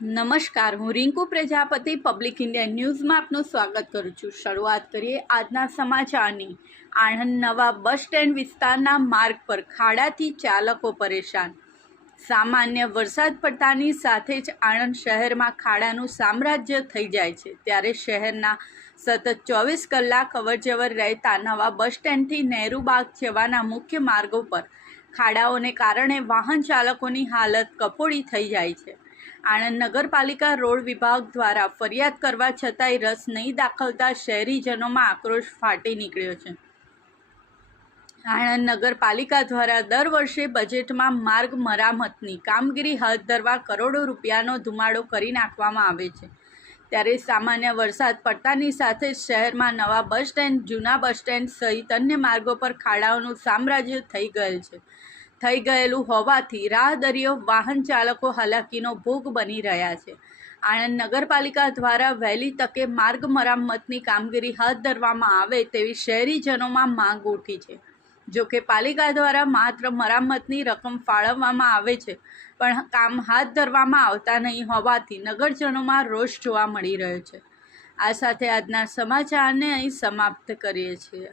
નમસ્કાર, હું Rinku Prajapati public India ન્યૂઝમાં આપનું સ્વાગત કરું છું। શરૂઆત કરીએ આજના સમાચારની। આણંદ નવા બસ સ્ટેન્ડ વિસ્તારના માર્ગ પર ખાડાથી ચાલકો પરેશાન। સામાન્ય વરસાદ પડતાની સાથે જ આણંદ શહેરમાં ખાડાનું સામ્રાજ્ય થઈ જાય છે, ત્યારે શહેરના સતત 24 કલાક અવરજવર રહેતા નવા બસ સ્ટેન્ડથી નહેરુબાગ જવાના મુખ્ય માર્ગો પર ખાડાઓને કારણે વાહન ચાલકોની હાલત કફોડી થઈ જાય છે। આણંદ નગરપાલિકા રોડ વિભાગ દ્વારા ફરિયાદ કરવા છતાંય રસ નહીં દાખવતા શહેરીજનોમાં આક્રોશ ફાટી નીકળ્યો છે। આણંદ નગરપાલિકા દ્વારા દર વર્ષે બજેટમાં માર્ગ મરામતની કામગીરી હાથ ધરવા કરોડો રૂપિયાનો ધુમાડો કરી નાખવામાં આવે છે, ત્યારે સામાન્ય વરસાદ પડતાની સાથે જ શહેરમાં નવા બસ સ્ટેન્ડ, જૂના બસ સ્ટેન્ડ સહિત અન્ય માર્ગો પર ખાડાઓનું સામ્રાજ્ય થઈ ગયેલું હોવાથી રાહદરીઓ, વાહન ચાલકો હાલાકીનો ભોગ બની રહ્યા છે। આણંદ નગરપાલિકા દ્વારા વહેલી તકે માર્ગ મરામતની કામગીરી હાથ ધરવામાં આવે તેવી શહેરીજનોમાં માંગ ઉઠી છે। જોકે પાલિકા દ્વારા માત્ર મરામતની રકમ ફાળવવામાં આવે છે, પણ કામ હાથ ધરવામાં આવતા નહીં હોવાથી નગરજનોમાં રોષ જોવા મળી રહ્યો છે। આ સાથે આજના સમાચારને અહીં સમાપ્ત કરીએ છીએ।